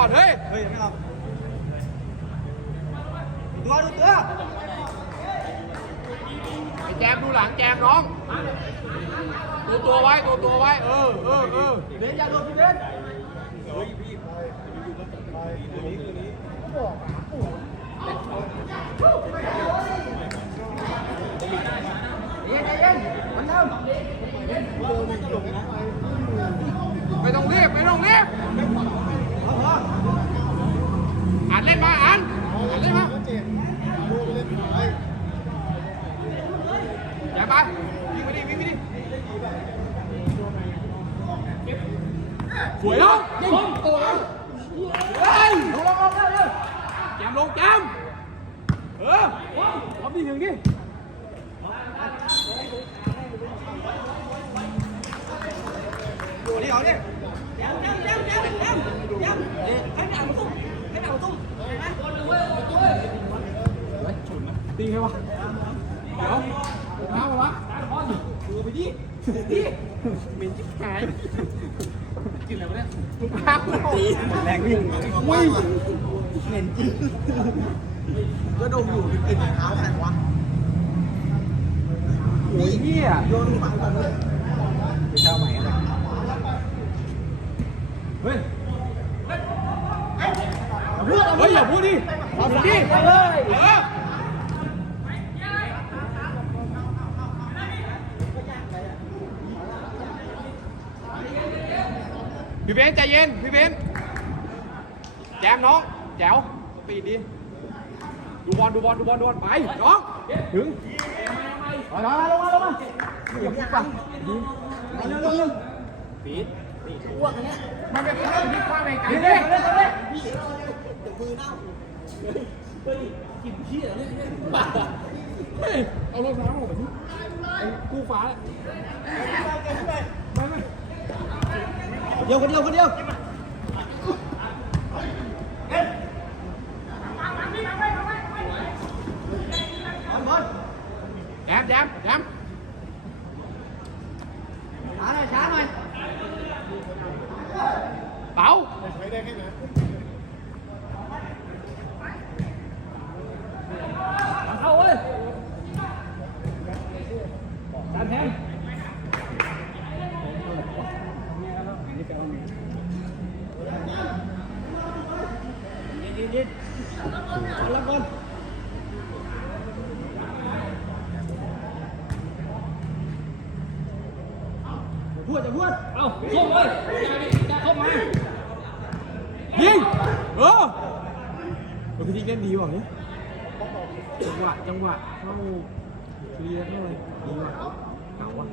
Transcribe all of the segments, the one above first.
ฮ้ยรับก่อนเฮ้ย เฮ้ยไม่เอาตัวดูตัวไอ้แจมดูหลังแจมน้อง ตัวตัวไว้ตัวตัวไว้ เออเออเออเบนอย่าโดนพี่เบนเย็นใจเย็นมันเริ่มไม่ต้องรีบไม่ต้องรีบพอพออ่านเล่นมาอ่านอ่านเล่นมาอย่าไปวิ่งไปดิวิ่งไปดิสวยแล้วยิงเฮ้ยลงลงลงเร็วเร็วแจมลงแจมเออพร้อมดีถึงดิอยู่นี่เอาเนี่ย ตีไงวะ เดี๋ยวน้ำมาวะดูไปดิดิเหม็นจิ๊บหายกินอะไรวะเนี่ยพักตีแรงวิ่งวิ่งเหม็นจริงก็ดมอยู่กลิ่นเท้าใครวะโอ้ยเหี้ยโยนฝังก่อนเลยไปเช่าใหม่กันเลยเฮ้ย เพื่อนเฮ้ยอย่าพูดดิเอาดิไปเลยเออพี่เบนซ์ใจเย็น พี่เบนซ์แจมน้อง แจ๋วปีดดี ดูบอล ดูบอล ดูบอล ดูบอล ไป น้อง ถึงมาลงมาลงมาลงมาอย่าพูดปังมาเร็วเร็วเร็วปีดอ้วกอันเนี้ยมันเป็นเรื่องที่กว้างในการเมือเล่เร็วนเร็วเร็วเฮ้ยเอารองเท้าออกไปที่ไอ้กู้ฟ้าไม่ไม่ เดียวคนเดียวคนเดียวบอลบอล แจมแจมแจม ช้าหน่อยช้าหน่อย เต๋า เข้าเว้ยจานแทน ยินยินรับบอลพูดจะพูดเอาเข้าเลยอย่าเข้ามายิงเออเออพี่ทิ้งเล่นดีว่ะเนี่ยจังหวะจังหวะเข้าเคลียร์เข้าเลยดีว่ะเอาว่ะ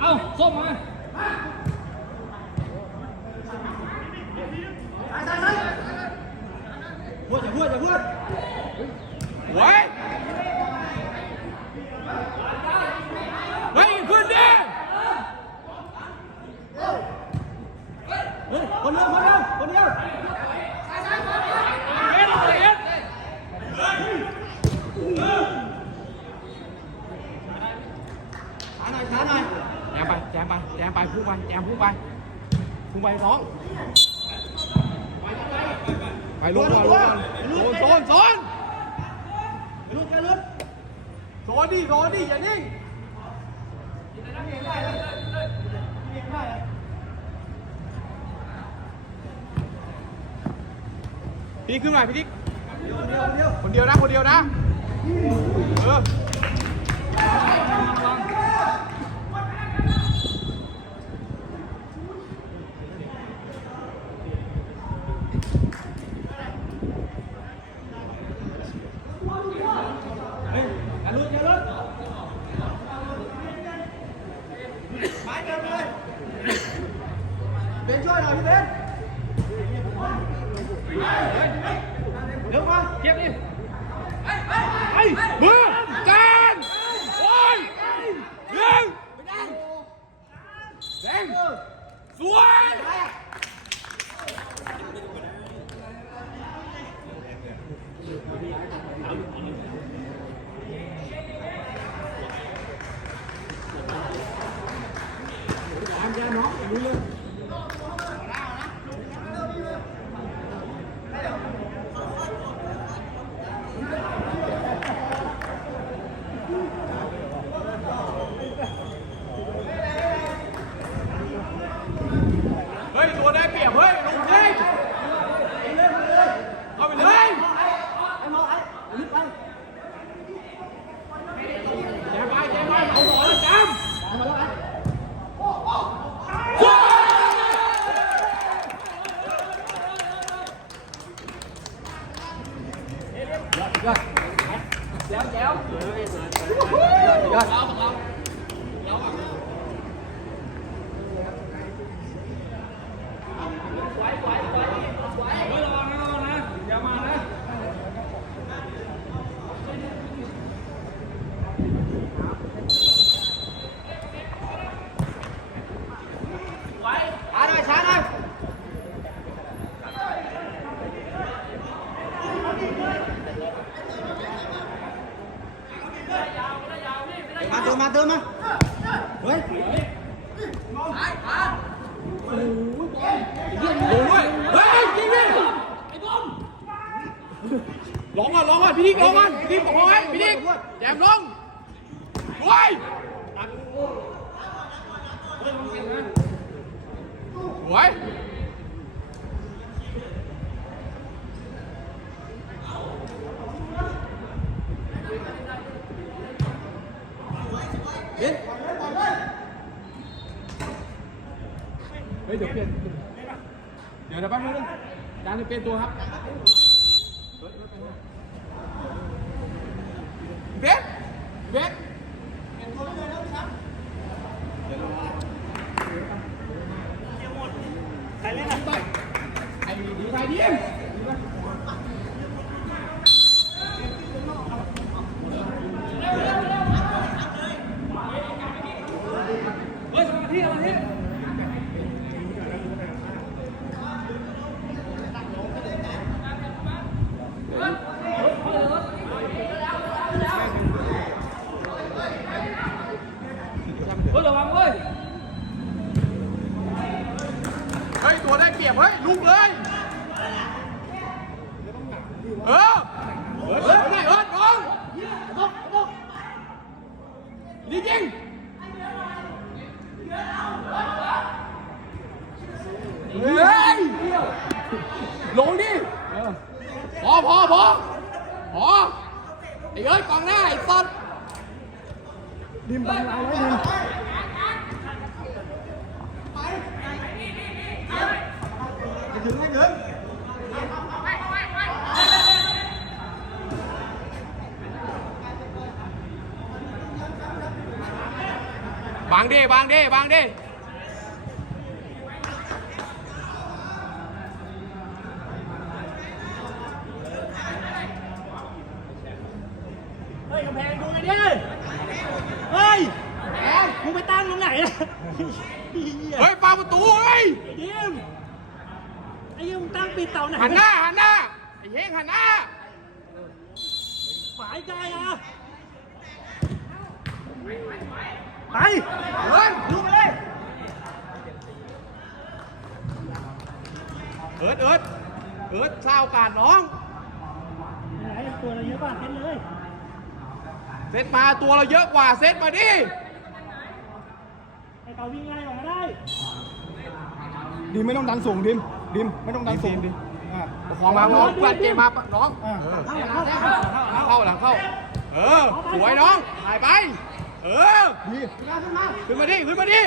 เอาเข้ามา พูดจะพูดจะพูดเว้ยเฮ้ยขึ้นดิเฮ้ยคนเดียวคนเดียวคนเดียวเอ็ดเอ็ดช้าหน่อยช้าหน่อยแจมไปแจมไปแจมไปพุ่งไปแจมพุ่งไปพุ่งไปน้อง ไปลงก่อนลงก่อนโซนโซนลุกแกลุกโซนดิโซนดิอย่านิ่งพี่ขึ้นมาพี่ติ๊กเดียวเดียวคนเดียวนะคนเดียวนะเออ ร้องก่อนร้องก่อนพี่ดิ๊กร้องก่อนพี่ดิ๊กบอกไว้พี่ดิ๊กแจมร้องเฮ้ยสวยเฮ้ยเดี๋ยวเปลี่ยนเดี๋ยวเดี๋ยวแป๊บนึงจานเปลี่ยนตัวครับ เบสเบสใครเล่นอะไรไอ้ดีไทยทีม เฮ้ยสมาธิสมาธิ เฮ้ยระวังเว้ย เฮ้ย ตัวได้เปรียบ เฮ้ย ลุกเลย เออเอิร์ดเอิร์ดไม่ได้เอิร์ดน้องนี่จริงเฮ้ย ลงดิ พอพอพอพอไอ้ เอ้ยกองหน้าไอ้สัตว์ดิมบังเราไว้ดิมบางดิบางดิบางดิ เฮ้ยกำแพงดูเลยดิเฮ้ยมึงไปตั้งตรงไหนอะเฮ้ยปาประตูเฮ้ยไอ้ยิมไอ้ยิมตั้งปิดเต่าไหนหันหน้าหันหน้าไอ้เฮงหันหน้าฝายใจอะไปเฮ้ยลุกไปเลยเอิร์ดเอิร์ดเอิร์ดเศร้าโอกาสน้องไหนตัวเราเยอะป่ะเต้นเลย เซตมาตัวเราเยอะกว่าเซตมาดิไอ้เต่าวิ่งง่ายกว่าก็ได้ดิมไม่ต้องดันสูงดิมดิมไม่ต้องดันสูงดิมดิมอ่าประคองมาน้องเปิดเกมมาปะน้องอ่าเออเข้าหลังเข้า เออสวยน้องถ่ายไป เออ ดีขึ้นมาดิขึ้นมาดิ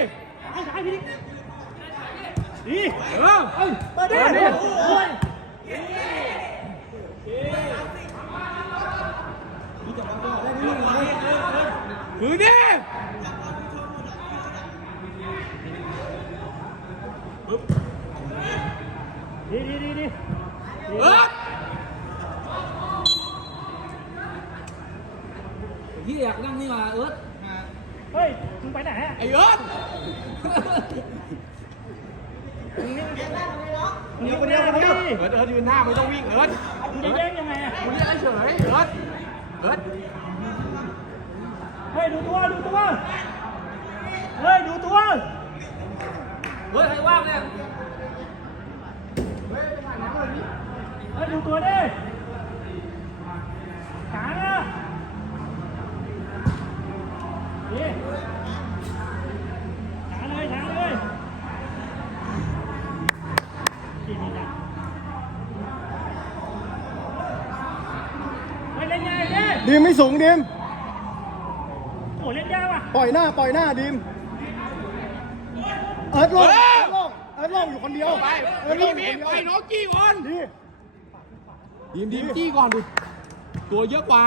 ไปไปพี่ดิดีเออเอ้ยเปิดดิเปิดดิโอ้ย คือดิดีดีดีดีเอิร์ดพี่อยากนั่งนี่มาเอิร์ธเฮ้ย มึงไปไหนอะไอ้เอิร์ดมึงคนเดียวคนเดียวเอิร์ดเอิร์ดยืนหน้าไม่ต้องวิ่งเอิร์ดมึงจะแย่งยังไงอะมึงเรียกอะไรเฉยเอิร์ดเอิร์ด เฮ้ยดูตัวดูตัวเฮ้ยดูตัวเฮ้ยใครว่างเนี่ยเฮ้ยดูตัวดิกางอะนี่กางเลยกางเลยดีดีนะเฮ้ยเล่นยังไงเนี่ยดิมไม่สูงดิม โอ้เล่นยากว่ะปล่อยหน้าปล่อยหน้าดิม เอิร์ดโล่งเอิร์ดโล่งเอิร์ดโล่งอยู่คนเดียวไปเอิร์ดมีโล่งอมียู่คนเดียวไปน้องกี้ก่อนดีดีมดีมกี้ก่อนดิตัวเยอะกว่า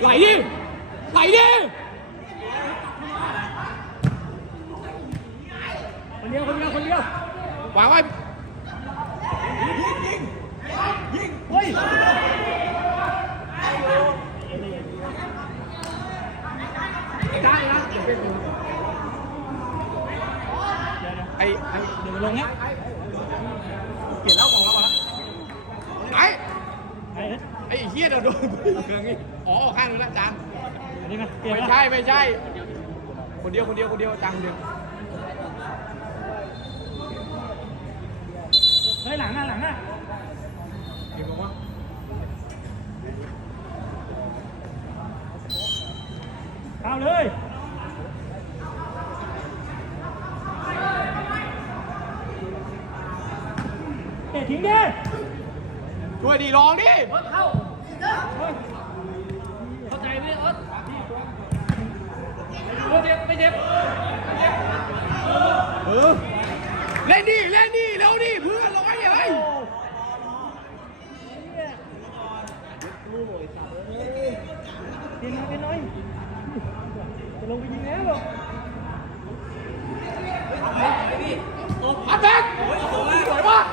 ไหลดิไหลดิคนเดียวคนเดียวคนเดียววางไว้เฮ้ย ได้นะเดี๋ยวเป็นไอ้ไอ้ เดี๋ยวลงเนี้ยเปลี่ยนแล้วของเราแล้วไอ้ไอ้เอิร์ธไอ้เฮียเดี๋ยวโดนเครื่องนี้อ๋อออกข้างนึงแล้วจานไงไม่ใช่ไม่ใช่ คนเดียวคนเดียวคนเดียวจังเดียวเฮ้ยหลังอะหลังอะเห็นบอกว่าเข้าเลยเตะทิ้งดิ ช่วย ดีลองดิเข้าใจไหมเอิร์ธไม่เจ็บไม่เจ็บเออเล่นดิเล่นดิเร็วดิเพื่อนร้อยเฮ้ยเปลี่ยนหน่อยเปลี่นน่อยจะลงไปยิงแล้วหรออัดแบ็คสวยมาก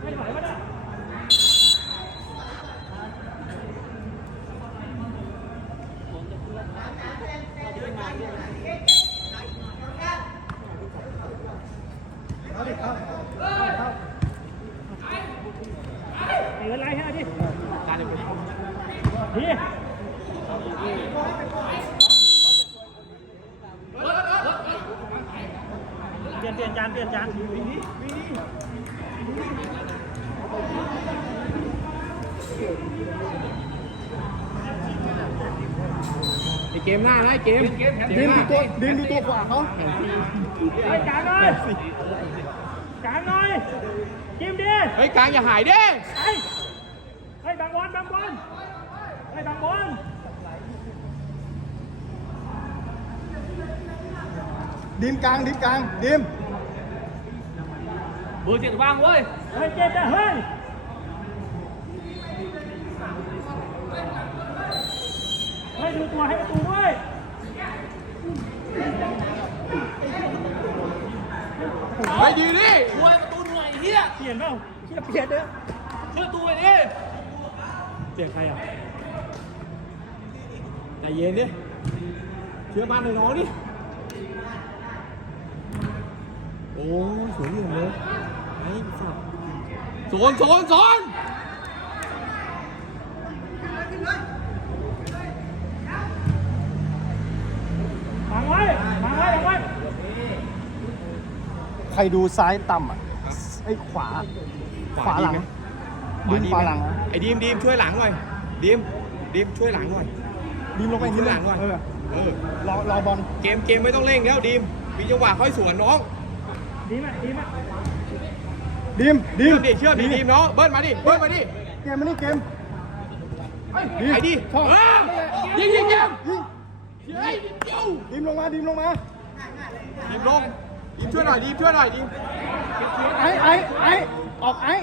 ไม่ไหววะเนี่ย เตือนอะไรฮะดิ การเดียวกัน ดี เปลี่ยนเปลี่ยนจานเปลี่ยนจานไอเกมหน้านะไอเกมเกมดินหน้าดูตัวดินดูตัวขวาเขาเฮ้ยจานหน่อยจานหน่อยจิ้มดิเฮ้ยกลางอย่าหายดิไอ้ไอ้ยบางบอลบางบอล ไอ้ยบางบอลดินกลางดินกลางดิมเบอร์เจ็ดวางเว้ยเฮ้ยเจ็ดอะเฮ้ยเฮ้ยดูตัวให้ประตูเว้ยเฮ้ยดีดิเปลี่ยนเปล่าเชี่ยเปลี่ยนเด้อช่วยตัวไปดิเปลี่ยนใครอะ ใจเย็นดิเชื่อมั่นในน้องดิโอ้สวยอยู่เลยไอ้สัตว์โซนโซนโซนวางไว้วางไว้วางไว้ใครดูซ้ายต่ำอะไอ้ขวา ขวาหลังดิมขวาหลังนะไอ้ดีมดีมช่วยหลังหน่อยดีมดีมช่วยหลังหน่อย ดิมลงไปนิช่ดวยหนึลังงหน่อยเออเออรอรอบอลเกมเกมไม่ต้องเร่งแล้วดีมมีจังหวะค่อยสวนน้องดีมั้ยดีมั้ยดิมดิเชื่มอมดิเชื่อมดิดีมน้องเบิ้ลมาดิเบิ้ลมาดิเกมมานี่เกมไอ้ดิชอบเออยิงยิงยิงยิงเฮ้ยเดี๋ยวดิมลงมาดิมลงมาดีมลงดีมช่วยหน่อยดีมช่วยหน่อยดีมไอ้ไอ้ไอ้ออกไอ้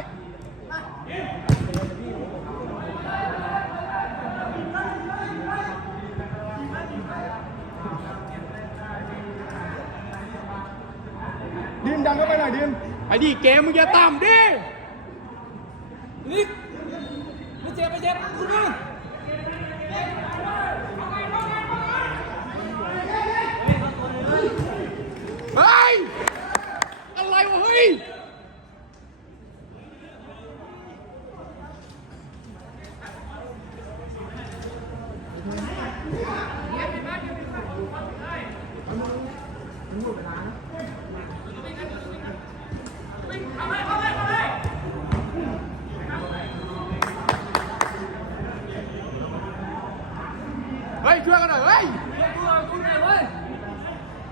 ดิมดังเข้าไปหน่อยดิมไอ้ดิเกมมึงจะต่ำดิ นี่ไม่เจ็บไม่เจ็บคุณมึง เฮ้ยอะไรวะเฮ้ย เฮ้ยช่วยกันหน่อยเฮ้ย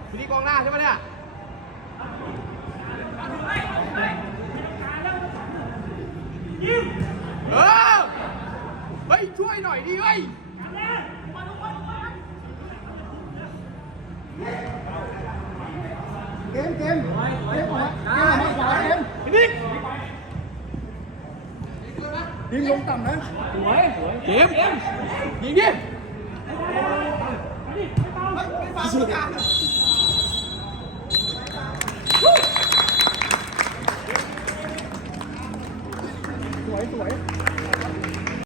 พี่นี่กองหน้าใช่ไหมเนี่ย เออ เฮ้ย ช่วยหน่อยดิเฮ้ยเกมเกมเกมออกมาเกมขวาเกมพี่นิกดิมลงต่ำนะสวยเกมยิงดิสวยสวย